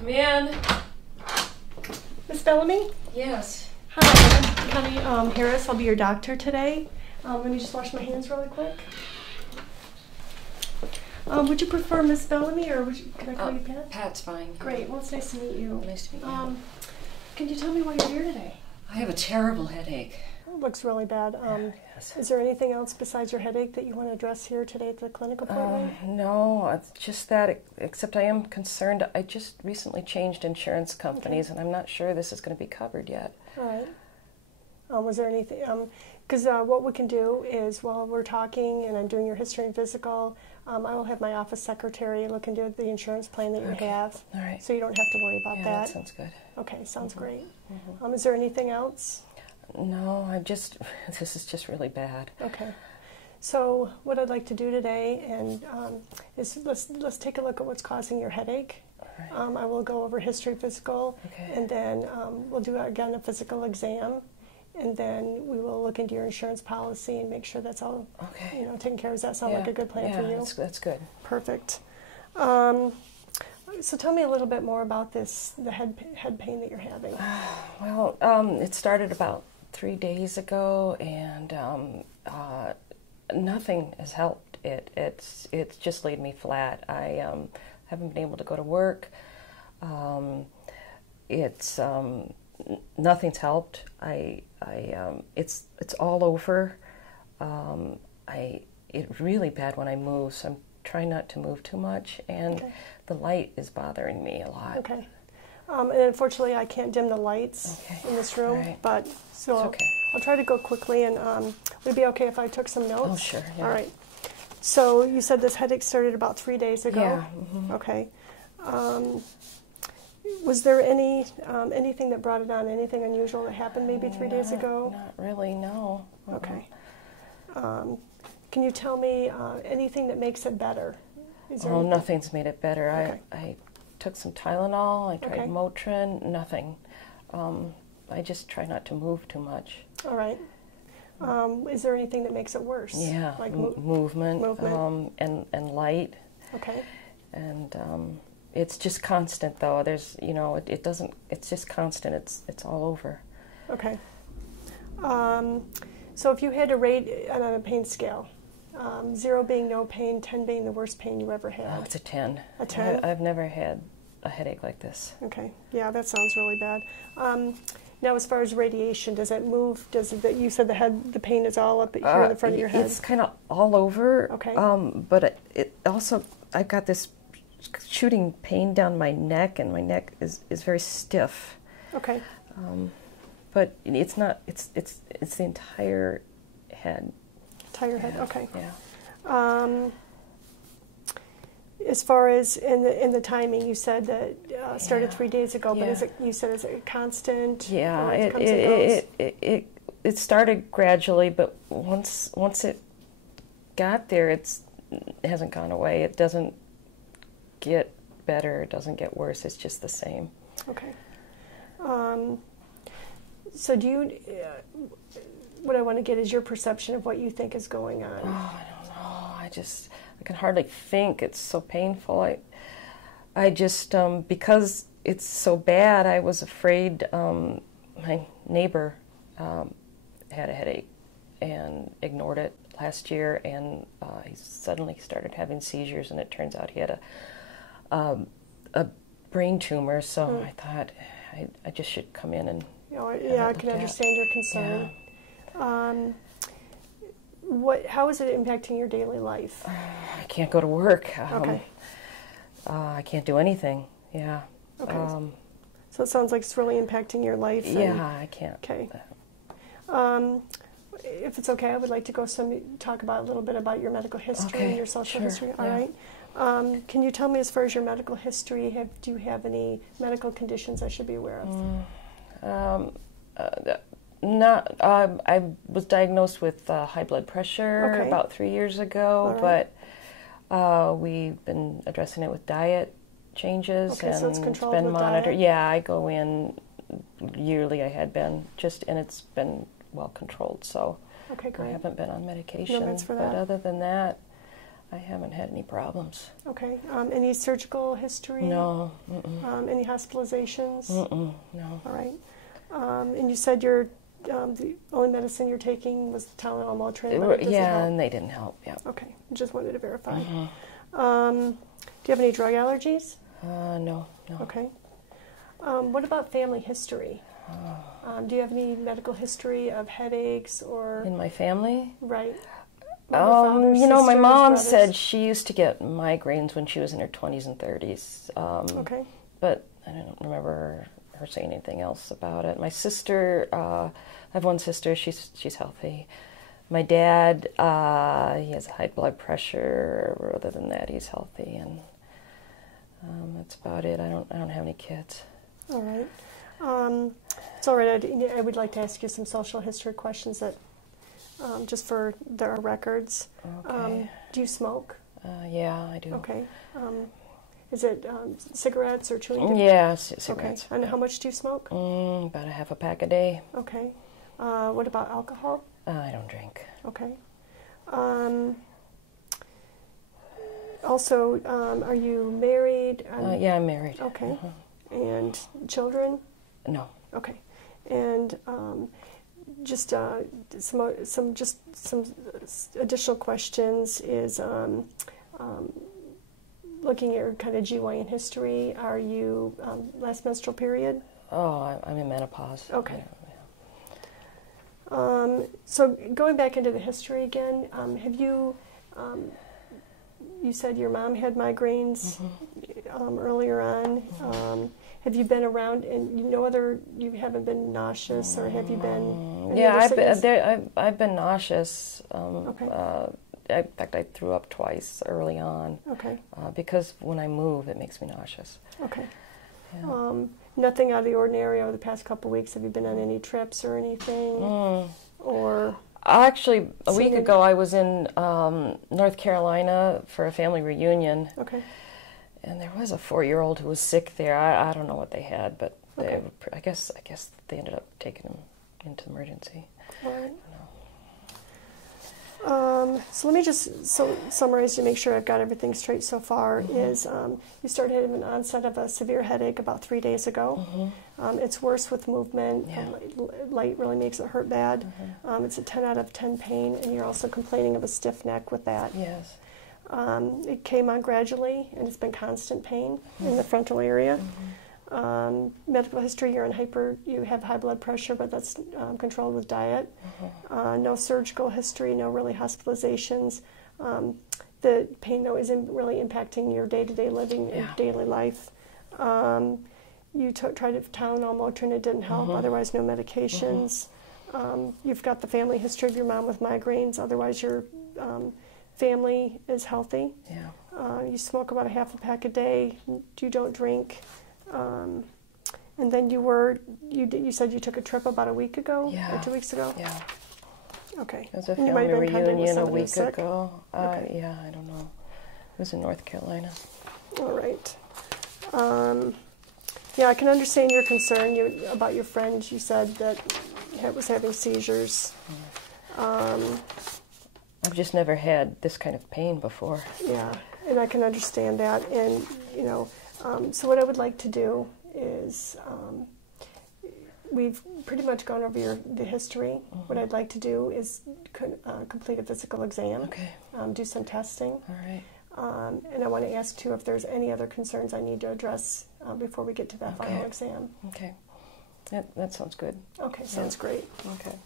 Come in. Miss Bellamy? Yes. Hi, I'm Connie Harris. I'll be your doctor today. Let me just wash my hands really quick. Would you prefer Miss Bellamy or can I call you Pat? Pat's fine. Great. Well, it's nice to meet you. Nice to meet you. Can you tell me why you're here today? I have a terrible headache. It looks really bad. Yes. Is there anything else besides your headache that you want to address here today at the clinic appointment? No, it's just that, except I am concerned. I just recently changed insurance companies, and I'm not sure this is going to be covered yet. All right. Was there anything? Because what we can do is while we're talking and I'm doing your history and physical, I will have my office secretary look into the insurance plan that you have. All right. So you don't have to worry about that. That sounds good. Okay, sounds great. Is there anything else? No, this is just really bad. Okay. So what I'd like to do today is let's take a look at what's causing your headache. Right. I will go over history, physical, Okay. and then we'll do again a physical exam, and then we will look into your insurance policy and make sure that's all taken care of. Does that sound like a good plan for you? That's good. Perfect. So tell me a little bit more about the head pain that you're having. Well, it started about 3 days ago, and nothing has helped. It's just laid me flat. I haven't been able to go to work. Nothing's helped. It's all over. It's really bad when I move, so I'm trying not to move too much, and the light is bothering me a lot. Okay. And unfortunately, I can't dim the lights in this room, but so I'll try to go quickly. And would it be okay if I took some notes? Oh, sure. Yeah. All right. So you said this headache started about 3 days ago. Yeah. Mm-hmm. Okay. Was there anything that brought it on? Anything unusual that happened maybe 3 days ago? Not really. No. Okay. Can you tell me anything that makes it better? Nothing's made it better. Okay. I took some Tylenol. I tried Motrin. Nothing. I just try not to move too much. All right. Is there anything that makes it worse? Yeah, like movement. And light. Okay. And it's just constant, though. There's, it doesn't. It's just constant. It's all over. Okay. So if you had to rate it on a pain scale, 0 being no pain, 10 being the worst pain you ever had. Oh, it's a 10. A 10? I've never had a headache like this. Okay. Yeah, that sounds really bad. Now, as far as radiation, does it move? You said the pain is all up here in the front of your head? It's kind of all over. Okay. But it also, I've got this shooting pain down my neck, and my neck is very stiff. Okay. But it's not. It's the entire head. Entire head. Okay. Yeah. As far as in the timing, you said that started 3 days ago. But is it constant? Yeah. It started gradually, but once it got there, it hasn't gone away. It doesn't get better. It doesn't get worse. It's just the same. Okay. So what I want to get is your perception of what you think is going on. Oh, I don't know. I can hardly think. It's so painful. I just, because it's so bad, I was afraid my neighbor had a headache and ignored it last year, and he suddenly started having seizures, and it turns out he had a brain tumor, so I thought I just should come in and I can understand your concern. Yeah. How is it impacting your daily life? I can't go to work. Okay. I can't do anything. Yeah. Okay. So it sounds like it's really impacting your life. Yeah, I can't. Okay. If it's okay, I would like to talk about a little bit about your medical history and your social history. All right. Can you tell me, as far as your medical history, do you have any medical conditions I should be aware of? I was diagnosed with high blood pressure about 3 years ago, but we've been addressing it with diet changes, and so it's controlled been with monitored. diet? Yeah, I go in yearly. I had been and it's been well controlled. So okay, great. I haven't been on medication. No meds for but that. other than that, I haven't had any problems. Okay. Any surgical history? No. Any hospitalizations? No. All right. And you said the only medicine you're taking was Tylenol, Motrin. Yeah, and they didn't help. Yeah. Okay. Just wanted to verify. Do you have any drug allergies? No. Okay. What about family history? Do you have any medical history of headaches or... In my family? Right. You know, my mom said she used to get migraines when she was in her 20s and 30s. Okay. But I don't remember her saying anything else about it. My sister, I have one sister, she's healthy. My dad, he has high blood pressure. Other than that, he's healthy, and that's about it. I don't have any kids. All right. It's all right. I would like to ask you some social history questions that, just for their records. Okay. Do you smoke? Yeah, I do. Okay. Is it cigarettes or chewing? Yeah, cigarettes. Okay. And how much do you smoke? About a half a pack a day. Okay. What about alcohol? I don't drink. Okay. Also, are you married? Yeah, I'm married. Okay. And children? No. Okay. And just some additional questions is looking at your kind of GIAO history. Are you last menstrual period? Oh, I'm in menopause. Okay. So going back into the history again, have you? You said your mom had migraines earlier on. Have you been around, and you haven't been nauseous, or have you been? Yeah, I've been nauseous. Okay. In fact, I threw up twice early on. Okay. Because when I move, it makes me nauseous. Okay. Yeah. Nothing out of the ordinary over the past couple of weeks. Have you been on any trips or anything? Or actually, a week ago, I was in North Carolina for a family reunion. Okay. And there was a 4-year-old who was sick there. I don't know what they had, but okay. I guess they ended up taking him into emergency. All right. So let me just summarize to make sure I've got everything straight so far. Is you started having an onset of a severe headache about 3 days ago. It's worse with movement. Yeah. Light really makes it hurt bad. It's a 10 out of 10 pain, and you're also complaining of a stiff neck with that. Yes. It came on gradually, and it's been constant pain in the frontal area. Medical history, you have high blood pressure, but that's controlled with diet. No surgical history, no really hospitalizations. The pain, though, isn't really impacting your day-to-day living and daily life. You tried Tylenol, Motrin, it didn't help. Otherwise, no medications. You've got the family history of your mom with migraines. Otherwise, your family is healthy. Yeah. You smoke about a half a pack a day. You don't drink. And then you said you took a trip about a week ago or 2 weeks ago? Yeah. Okay. It was a family reunion a week ago. Okay. Yeah, I don't know. It was in North Carolina. All right. Yeah, I can understand your concern about your friend. You said that was having seizures. I've just never had this kind of pain before. Yeah, and I can understand that. And, so what I would like to do is, we've pretty much gone over the history. What I'd like to do is complete a physical exam. Okay. Do some testing. All right. And I want to ask, too, if there's any other concerns I need to address before we get to that final exam. Okay. That sounds good. Okay, sounds great. Okay.